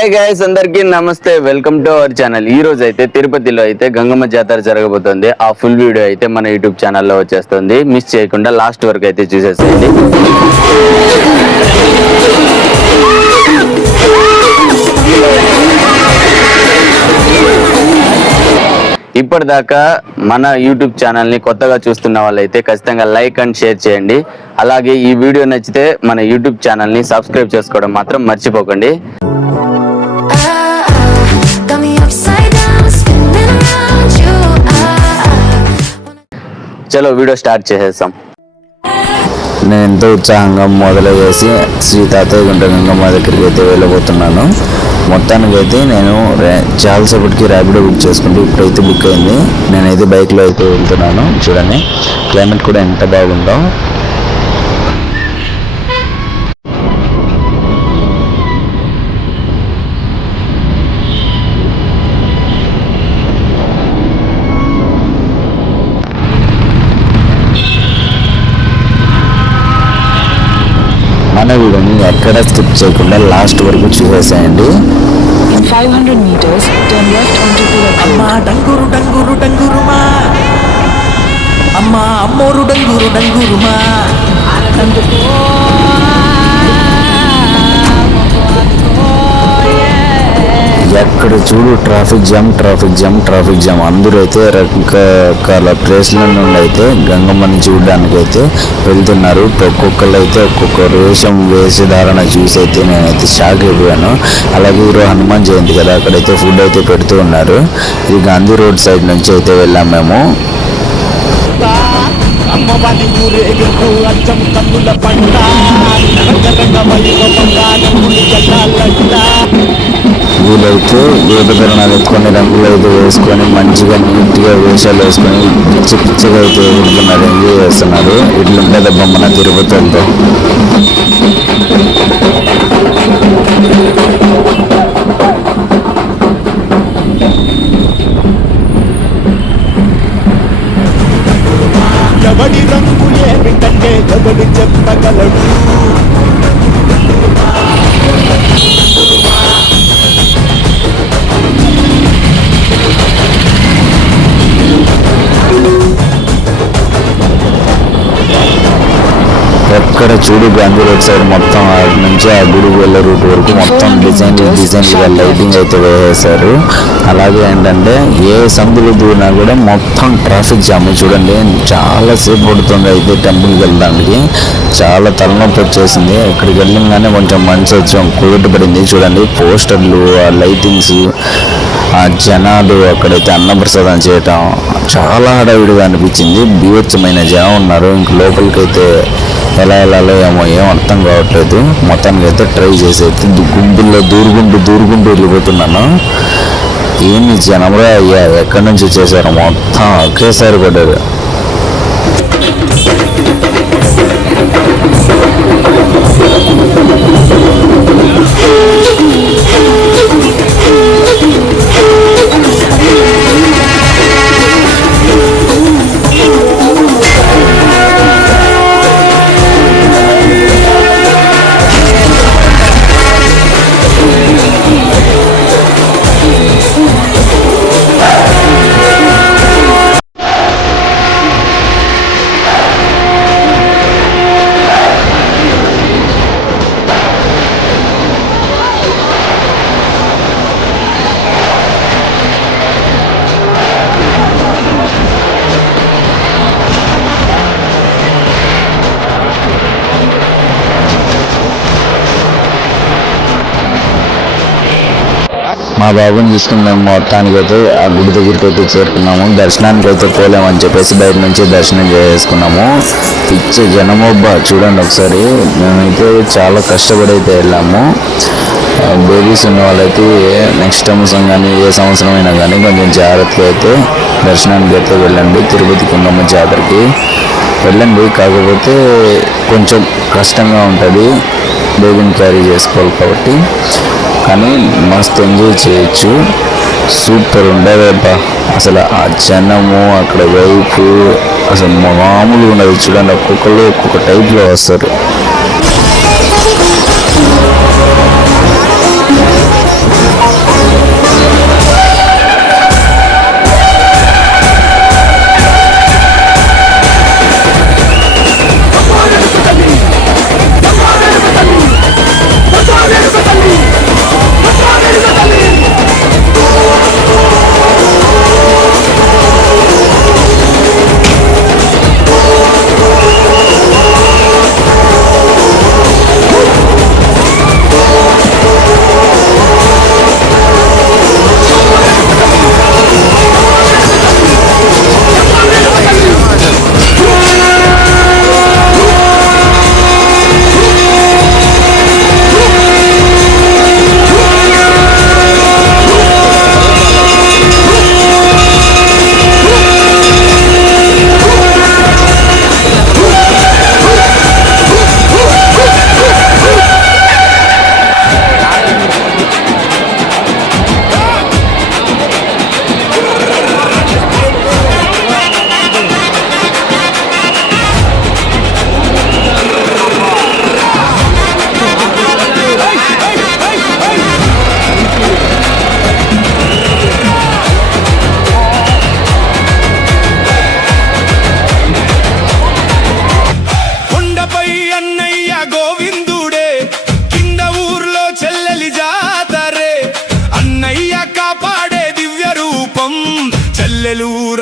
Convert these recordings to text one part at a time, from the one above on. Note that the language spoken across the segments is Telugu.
హాయ్ గైస్, అందరికీ నమస్తే. Welcome to our channel. ఈ రోజు అయితే తిరుపతిలో అయితే గంగమ్మ జాతర జరగబోతుంది. ఆ ఫుల్ వీడియో అయితే మన యూట్యూబ్ ఛానల్లో వచ్చేస్తుంది. మిస్ చేయకుండా లాస్ట్ వరకు అయితే చూసేసేయండి. ఇప్పటిదాకా మన యూట్యూబ్ ఛానల్ని కొత్తగా చూస్తున్న వాళ్ళైతే ఖచ్చితంగా లైక్ అండ్ షేర్ చేయండి. అలాగే ఈ వీడియో నచ్చితే మన యూట్యూబ్ ఛానల్ని సబ్స్క్రైబ్ చేసుకోవడం మాత్రం మర్చిపోకండి. చలో వీడియో స్టార్ట్ చేసేస్తాం. నేను ఎంతో ఉత్సాహంగా మొదలు చేసి శ్రీ తాతయ్య గుంట గంగమ్మ దగ్గరికి అయితే వెళ్ళబోతున్నాను. మొత్తానికి అయితే నేను చాలాసేపటికి ర్యాపిడో బుక్ చేసుకుంటూ ఇప్పుడైతే బుక్ అయింది. నేనైతే బైక్లో అయితే వెళ్తున్నాను. చూడండి క్లైమేట్ కూడా ఎంత బాగుందో. మన వీడియోని ఎక్కడ స్కిప్ చేయకుండా లాస్ట్ వరకు చూసేసేయండి. In 500 meters, turn left onto Pulak Road. అమ్మా డంగురు డంగురు డంగురుమా, అమ్మా అమ్మోరు డంగురు డంగురుమా. ఎక్కడ చూడు ట్రాఫిక్ జామ్. అందరూ అయితే రకరకాల ప్లేస్ల నుండి అయితే గంగమ్మని చూడడానికి అయితే వెళ్తున్నారు. ఒక్కొక్కరు అయితే ఒక్కొక్క వేషధారణ చూసి అయితే నేనైతే షాక్ అయిపోయాను. అలాగే ఈరోజు హనుమాన్ జయంతి కదా, అక్కడైతే ఫుడ్ అయితే పెడుతూ ఉన్నారు. ఇది గాంధీ రోడ్ సైడ్ నుంచి అయితే వెళ్ళాం మేము. అమ్మవారి ఊరేగింపు అచ్చం కన్నుల పంట, రంగరంగమయ్య బంగారముడి జల్లాలంట. వీళ్ళైతే వేపకరణాలు ఎత్తుకొని రంగులు అయితే వేసుకొని మంచిగా నీట్గా వేషాలు వేసుకొని పిచ్చిగా అయితే ఎగురుతున్నారు, ఎంజాయ్ చేస్తున్నారు. ఇట్లుంటదబ్బా మన తిరుపతితో. ఎవడి రంగు ఏమిటంటే ఎవడి చెప్పగలడు. ఎక్కడ చూడు గాంధీ రోడ్ సైడ్ మొత్తం అటు నుంచి ఆ గుడి వెళ్ళే రూట్ వరకు మొత్తం డిజైన్గా లైటింగ్ అయితే వేసేసారు. అలాగే ఏంటంటే ఏ సందులు దూరినా కూడా మొత్తం ట్రాఫిక్ జామ్. చూడండి చాలా సేపు పడుతుంది అయితే టెంపుల్కి వెళ్ళడానికి. చాలా తలనొప్పి వచ్చేసింది. ఇక్కడికి వెళ్ళగానే కొంచెం మంచి వచ్చాం కుదుటపడింది. చూడండి పోస్టర్లు, ఆ లైటింగ్స్, ఆ జనాలు, అక్కడైతే అన్నప్రసాదం చేయటం చాలా హడావిడిగా అనిపించింది. బీభత్సమైన జనం ఉన్నారు. ఇంక లోపలికైతే ఎలా వెళ్ళాలో ఏం అర్థం కావట్లేదు. మొత్తానికి అయితే ట్రై చేసి అయితే గుంపుల్లో దూరుకుంటూ వెళ్ళిపోతున్నాను. ఏమి జనమరా అయ్యా, ఎక్కడి నుంచి వచ్చేసారు, మొత్తం ఒకేసారి పడ్డారు. మా బాబుని తీసుకుని మేము మొత్తానికి అయితే ఆ గుడి దగ్గరికి అయితే చేరుకున్నాము. దర్శనానికి అయితే పోలేమని చెప్పేసి బయట నుంచి దర్శనం చేసుకున్నాము. పిచ్చే జనమొబ్బా చూడండి ఒకసారి. మేమైతే చాలా కష్టపడి అయితే వెళ్ళాము. బేబీస్ ఉన్న వాళ్ళైతే నెక్స్ట్ సంవత్సరం కానీ ఏ సంవత్సరం అయినా కానీ కొంచెం జాగ్రత్తగా అయితే దర్శనానికి అయితే వెళ్ళండి. తిరుపతి గంగమ్మ జాతరకి వెళ్ళండి. కాకపోతే కొంచెం కష్టంగా ఉంటుంది, బేబీని క్యారీ చేసుకోవాలి కాబట్టి. కానీ మస్తు ఎంజాయ్ చేయొచ్చు. సూపర్ ఉండేదబ్బా అసలు. ఆ జనము, అక్కడ వైపు అసలు మామూలుగా ఉండదు. చూడండి ఒక్కొక్కరు ఒక్కొక్క టైప్లో వస్తారు.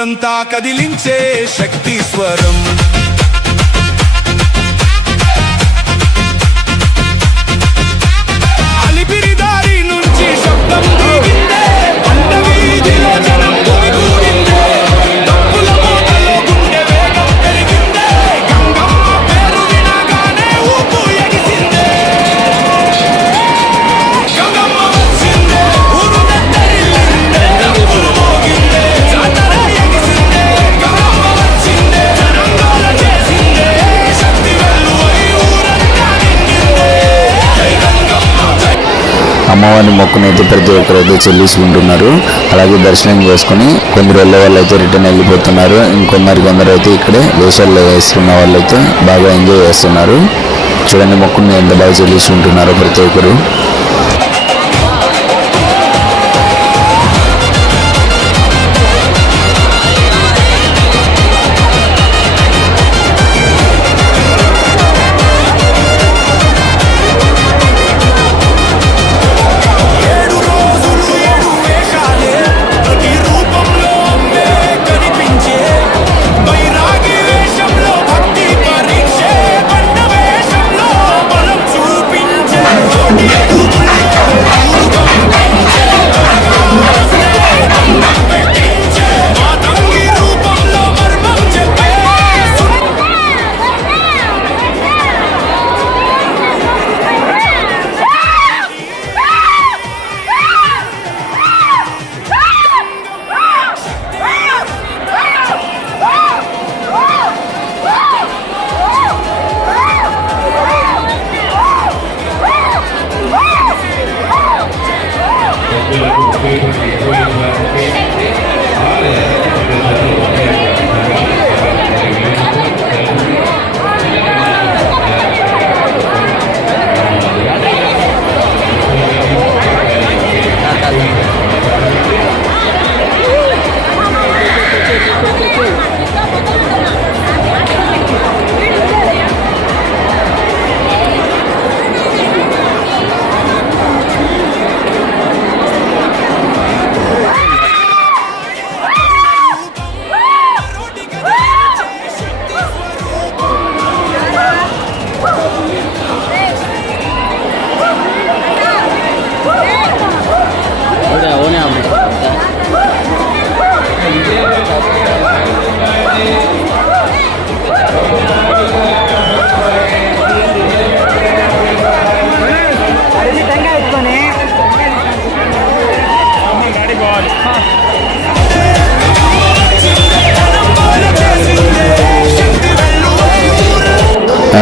విశ్వమంతా కదిలించే శక్తి స్వరం. అలిపిరి దారి నుంచి శబ్దం దిగిందే, పంట వీధిలో జనం గుమిగూడిందే, డప్పుల మోతలో గుండె వేగం పెరిగిందే, గంగమ్మ పేరు వినగానే ఊపు ఎగిసిందే, గంగమ్మ వచ్చిందే, ఊరు నెత్తరిల్లిందే, డప్పులు మోగిందే, జాతర ఎగిసిందే, గంగమ్మ వచ్చిందే, జనంగాల చేసిందే, శక్తి వెల్లువై ఊరంతా నిండిందే, జై గంగమ్మ జై. అమ్మవారిని మొక్కునైతే ప్రతి ఒక్కరైతే చెల్లించుకుంటున్నారు. అలాగే దర్శనం చేసుకుని కొందరు వెళ్ళే వాళ్ళు అయితే రిటర్న్ వెళ్ళిపోతున్నారు. కొందరు అయితే ఇక్కడే వేషాల్లో వేసుకున్న వాళ్ళు అయితే బాగా ఎంజాయ్ చేస్తున్నారు. చూడండి మొక్కుని ఎంత బాగా చెల్లించుకుంటున్నారో ప్రతి ఒక్కరు. ఏడు రోజులు ఏడు వేషాలే, ప్రతి రూపంలో అమ్మే కనిపించే, బైరాగి వేషంలో భక్తి పరీక్షే, బండ వేషంలో బలం చూపించే, కోటి రూపుల్లో రూపం పెంచే, వస్తే దండం పెట్టించే, మా తంగి రూపంలో మర్మం చెప్పే,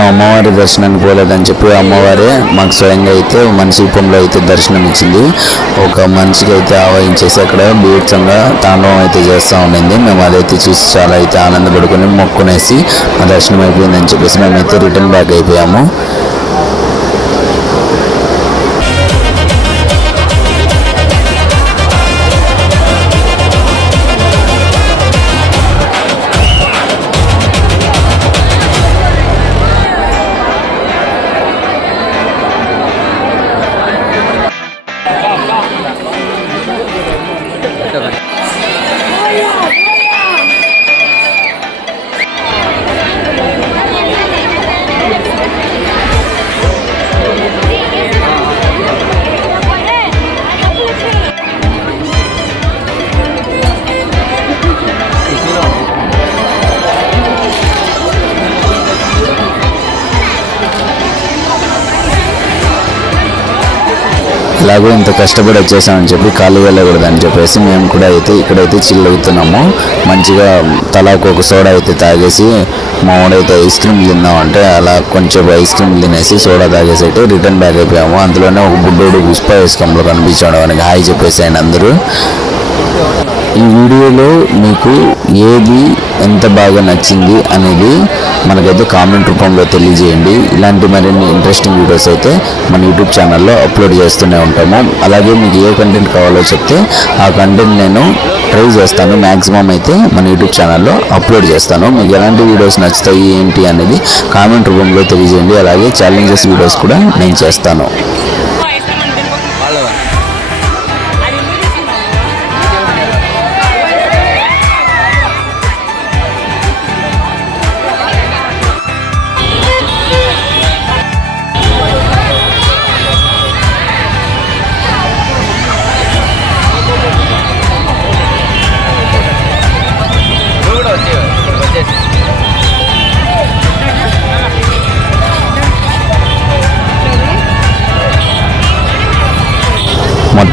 అమ్మవారి దర్శనానికి పోలేదని చెప్పి అమ్మవారే మాకు స్వయంగా అయితే మనిషి రూపంలో అయితే దర్శనం ఇచ్చింది. ఒక మనిషికి అయితే ఆవహించేసి అక్కడ బీభత్సంగా తాండవం అయితే చేస్తూ ఉండింది. మేము అదైతే చూసి చాలా అయితే ఆనందపడుకుని మొక్కునేసి మా దర్శనం అయిపోయిందని చెప్పేసి మేమైతే రిటర్న్ బ్యాక్ అయిపోయాము. ఎలాగో ఇంత కష్టపడి వచ్చేసామని చెప్పి ఖాళీ వెళ్ళకూడదని చెప్పేసి మేము కూడా అయితే ఇక్కడైతే చిల్ అవుతున్నాము. మంచిగా తలాకు ఒక సోడా అయితే తాగేసి మామూడైతే ఐస్ క్రీమ్ తిందామంటే అలా కొంచెం ఐస్ క్రీమ్ తినేసి సోడా తాగేసి అయితే రిటర్న్ బ్యాక్ అయిపోయాము. అందులోనే ఒక బుడ్డోడు పుష్ప వేసుకంలో కనిపించాడు. మనకి హాయ్ చెప్పేసి ఆయన అందరూ. ఈ వీడియోలో మీకు ఏది ఎంత బాగా నచ్చింది అనేది మనకైతే కామెంట్ రూపంలో తెలియజేయండి. ఇలాంటి మరిన్ని ఇంట్రెస్టింగ్ వీడియోస్ అయితే మన యూట్యూబ్ ఛానల్లో అప్లోడ్ చేస్తూనే ఉంటాము. అలాగే మీకు ఏ కంటెంట్ కావాలో చెప్తే ఆ కంటెంట్ నేను ట్రై చేస్తాను. మ్యాక్సిమం అయితే మన యూట్యూబ్ ఛానల్లో అప్లోడ్ చేస్తాను. మీకు ఎలాంటి వీడియోస్ నచ్చుతాయి ఏంటి అనేది కామెంట్ రూపంలో తెలియజేయండి. అలాగే ఛాలెంజెస్ వీడియోస్ కూడా నేను చేస్తాను.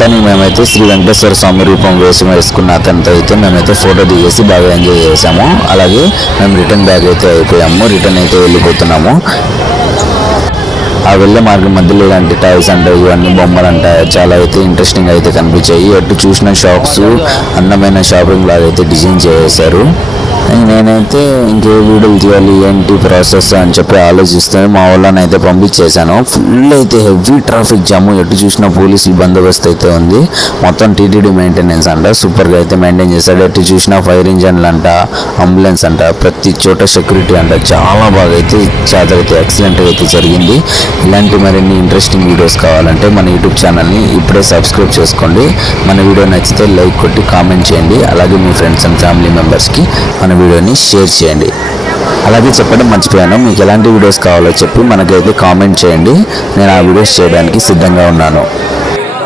మొత్తానికి మేమైతే శ్రీ వెంకటేశ్వర స్వామి రూపం వేసుకున్న అతనితో అయితే మేమైతే ఫోటో దిగేసి బాగా ఎంజాయ్ చేసాము. అలాగే మేము రిటర్న్ బ్యాగ్ అయితే అయిపోయాము, రిటర్న్ అయితే వెళ్ళిపోతున్నాము. ఆ వెళ్ళే మార్గం మధ్యలో ఇలాంటి టాయ్స్ అంట, ఇవన్నీ బొమ్మలు అంట చాలా అయితే ఇంట్రెస్టింగ్ అయితే కనిపించాయి. ఎటు చూసిన షాప్స్ అందమైన షాపింగ్ లాగా అయితే డిజైన్ చేశారు. నేనైతే ఇంకే వీడియోలు తీయాలి ఏంటి ప్రాసెస్ అని చెప్పి ఆలోచిస్తే మా వాళ్ళని అయితే పంపించేశాను. ఫుల్ అయితే హెవీ ట్రాఫిక్ జాము, ఎటు చూసిన పోలీసులు బందోబస్తు అయితే ఉంది. మొత్తం టీటీడీ మెయింటెనెన్స్ అంట సూపర్గా అయితే మెయింటైన్ చేశాడు. ఎటు చూసిన ఫైర్ ఇంజన్లు అంట, అంబులెన్స్ అంట, ప్రతి చోట సెక్యూరిటీ అంట చాలా బాగా అయితే అయితే ఎక్సలెంట్గా అయితే జరిగింది. ఇలాంటి మరిన్ని ఇంట్రెస్టింగ్ వీడియోస్ కావాలంటే మన యూట్యూబ్ ఛానల్ని ఇప్పుడే సబ్స్క్రైబ్ చేసుకోండి. మన వీడియో నచ్చితే లైక్ కొట్టి కామెంట్ చేయండి. అలాగే మీ ఫ్రెండ్స్ అండ్ ఫ్యామిలీ మెంబర్స్కి మన వీడియోని షేర్ చేయండి. అలాగే చెప్పడం మర్చిపోయాను, మీకు ఎలాంటి వీడియోస్ కావాలో చెప్పి మనకైతే కామెంట్ చేయండి. నేను ఆ వీడియోస్ చేయడానికి సిద్ధంగా ఉన్నాను.